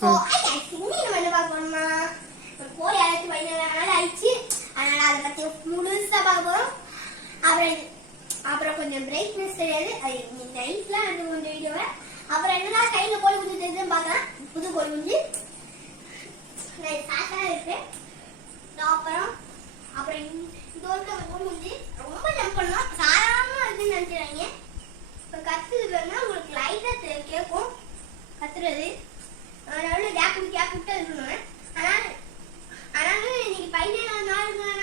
So இன்னைக்கு நம்ம என்ன பார்க்க போறோம்னா கோழி அழைச்சி பதினேழு நாள் ஆயிடுச்சு. அதனால அதை பத்தி முழுசா பார்க்க போறோம். அப்புறம் அப்புறம் கொஞ்சம் பிரைட்னஸ் தெரியாது. அது நைட்ல அது கொஞ்சம் வீடியோவை அப்புறம் என்னடா கையில கோழி குஞ்சு தெரிஞ்சுன்னு பார்க்கலாம் புது கோழி குஞ்சு சாட்டா இருக்கு அப்புறம் அப்புறம் இந்த- இந்த ஒரு கோழி குஞ்சு ரொம்ப ஜம்ப் பண்ணோம் சாதாரணமா இருக்குன்னு நினைக்கிறாங்க இப்ப கத்துது பாருங்க உங்களுக்கு லைட்டா கேட்கும் கத்துறது அதனால கேப் விட்டு கேப் விட்டு இருக்கணும். ஆனால் ஆனாலும் இன்னைக்கு பதினேழாவது நாளுங்கனால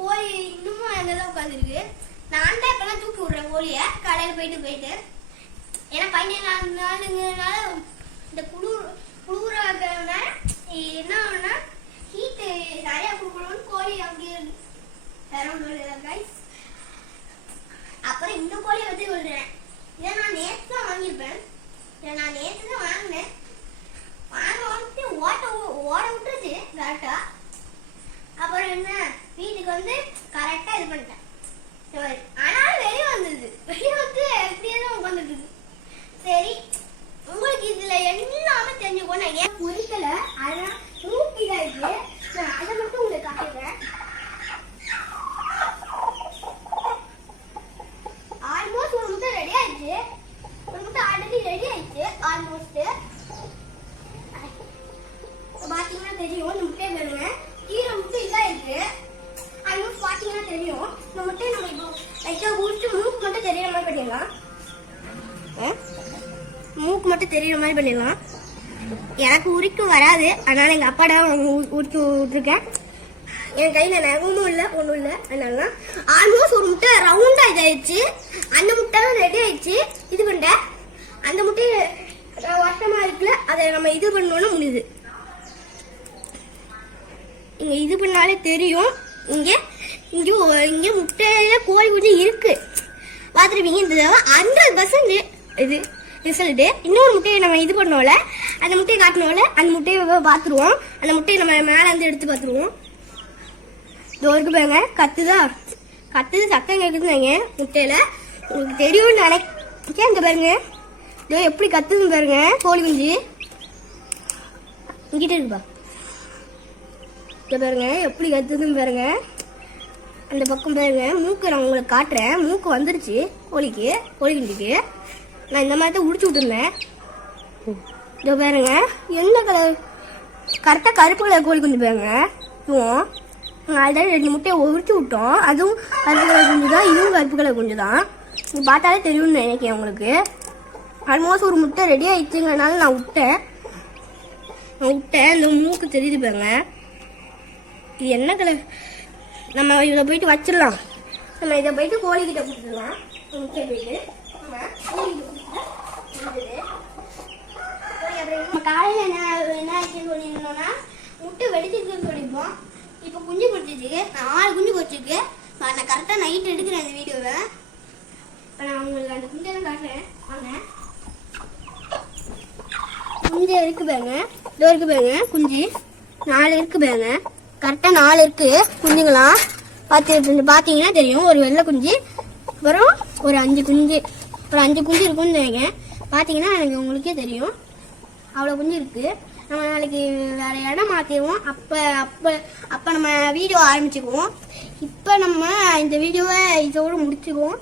கோழி இன்னமும் அங்கே தான் உட்காந்துருக்கு நான் தான் இப்பெல்லாம் தூக்கி விடுறேன் கோழியை கடையில் போயிட்டு போயிட்டு. ஏன்னா பதினேழாம் நாளுங்கிறதுனால இந்த குளிர் குளிராகிறதுனால என்ன ஆகுனா ஹீட்டு நிறையா கொடுக்கணும்னு கோழி அங்கேயே வேற இல்லை கைஸ் அப்புறம் இந்த கோழியை பற்றி சொல்கிறேன் இதை நான் நேற்று தான் வாங்கியிருப்பேன். இதை நான் நேற்று தான் அப்புறம் வீட்டுக்கு வந்து கரெக்டா இது பண்ணிட்டேன். சரி. ஆனாலும் வெளியே வந்தது. வெளியே வந்து எப்படியே தான் உட்காந்துட்டு சரி உங்களுக்கு இதுல எல்லாமே தெரிஞ்சுக்கோ நான் ஏன் குறிக்கல ஆனா மூக்கி தான் இருக்கு நான் அதை மட்டும் உங்களுக்கு காட்டுறேன் ஆல்மோஸ்ட் ஒரு முட்டை ரெடி ஆயிடுச்சு ஒரு முட்டை ஆல்ரெடி ரெடி ஆயிடுச்சு ஆல்மோஸ்ட் பாத்தீங்கன்னா தெரியும் இந்த முட்டையை பாருங்க கீரை முட்டை இதா இருக்கு ஆல்மோஸ்ட் பாத்தீங்கன்னா தெரியும் இந்த முட்டையை நம்ம இப்போ லைட்டா ஊற்றி மூக்கு மட்டும் தெரியற மாதிரி பண்ணிடலாம் ஆ? மூக்கு மட்டும் தெரியுற மாதிரி பண்ணிடலாம். எனக்கு உரிக்கும் வராது. அதனால எங்க அப்பாடா உரிச்சு விட்டுருக்கேன். என் கையில நகமும் இல்லை ஒன்றும் இல்லை. அதனால ஆல்மோஸ்ட் ஒரு முட்டை ரவுண்டாக இதாயிடுச்சு. அந்த முட்டை ரெடி ஆயிடுச்சு. இது பண்ணிட்டேன் அந்த முட்டையை வட்டமா இருக்குல்ல அதை நம்ம இது பண்ணோம்னா முடியுது. இங்க இது பண்ணாலே தெரியும். இங்க இங்க இங்கே இங்க முட்டையில கோழி குஞ்சு இருக்கு. பார்த்துருப்பீங்க இந்த தடவை ஹண்ட்ரட் பர்சன்ட் இது. ரிசல்ட்டு இன்னொரு முட்டையை நம்ம இது பண்ணோம்ல அந்த முட்டையை காட்டினோம்ல அந்த முட்டையை பார்த்துருவோம். அந்த முட்டையை நம்ம மேலே வந்து எடுத்து பார்த்துருவோம். இதோ இருக்கு பாருங்க கத்துதா. கத்துது சத்தம் கேட்குதுங்க முட்டையில. உங்களுக்கு தெரியும்னு நினைக்கிறேன் இந்த பாருங்க. இதோ எப்படி கத்துதுன்னு பாருங்க கோழி குஞ்சு. இங்கிட்ட இருக்குப்பா இங்கே பாருங்க எப்படி கத்துதுன்னு பாருங்க. அந்த பக்கம் பாருங்க மூக்கு நான் உங்களுக்கு காட்டுறேன். மூக்கு வந்துருச்சு கோழிக்கு கோழி குஞ்சுக்கு. நான் இந்த மாதிரி தான் உடிச்சு விட்டுருந்தேன். இதோ பாருங்க என்ன கலர் கரெக்டாக கருப்பு கலர் கோழி குஞ்சு பாருங்க. இதுவும் ஆல்ரெடி ரெண்டு முட்டையை உரிச்சு விட்டோம். அதுவும் கருப்பு கலர் குஞ்சு தான் இதுவும் கருப்பு கலர் குஞ்சு தான். இது பார்த்தாலே தெரியும்னு நினைக்கிறேன் உங்களுக்கு. ஆல்மோஸ்ட் ஒரு முட்டை ரெடி ஆயிடுச்சுங்கிறனால நான் விட்டேன். நான் விட்டேன். இந்த மூக்கு தெரியுது பாருங்க. இது என்ன கலர் நம்ம இதில் போயிட்டு வச்சிடலாம். நம்ம இதை போயிட்டு கோழிக்கிட்ட கொடுத்துடலாம். முட்டை போயிட்டு. நம்ம கோழிக்கிட்ட கொடுத்துட்டு இருந்தது. சரி, அப்புறம் நம்ம காலையில் என்ன என்ன ஆச்சுன்னு சொல்லியிருந்தோம்னா முட்டை வெடிச்சிருக்குன்னு சொல்லியிருப்போம். இப்போ குஞ்சு பொறிச்சிருக்கு நாலு குஞ்சு பொறிச்சிருக்கு நான் கரெக்டாக நைட் எடுக்கிறேன் இந்த வீடியோவை. இப்போ நான் உங்களுக்கு அந்த குஞ்செல்லாம் காட்டுறேன். வாங்க. குஞ்சு இருக்கு பாருங்க. இதோ இருக்கு பாருங்க. குஞ்சு. நாலு இருக்கு பாருங்க. கரெக்டாக நாலு இருக்கு. குஞ்சுங்களாம் பார்த்து பார்த்தீங்கன்னா தெரியும். ஒரு வெள்ளை குஞ்சு அப்புறம் ஒரு அஞ்சு குஞ்சு. ஒரு அஞ்சு குஞ்சு இருக்கும்னு நினைக்கிறேன். பார்த்தீங்கன்னா எனக்கு உங்களுக்கே தெரியும். அவ்வளோ குஞ்சு இருக்குது நம்ம நாளைக்கு வேற இடம் மாற்றிடுவோம் அப்போ அப்போ அப்போ நம்ம வீடியோ ஆரம்பிச்சுக்குவோம். இப்போ நம்ம இந்த வீடியோவை இதோடு முடிச்சுக்குவோம்.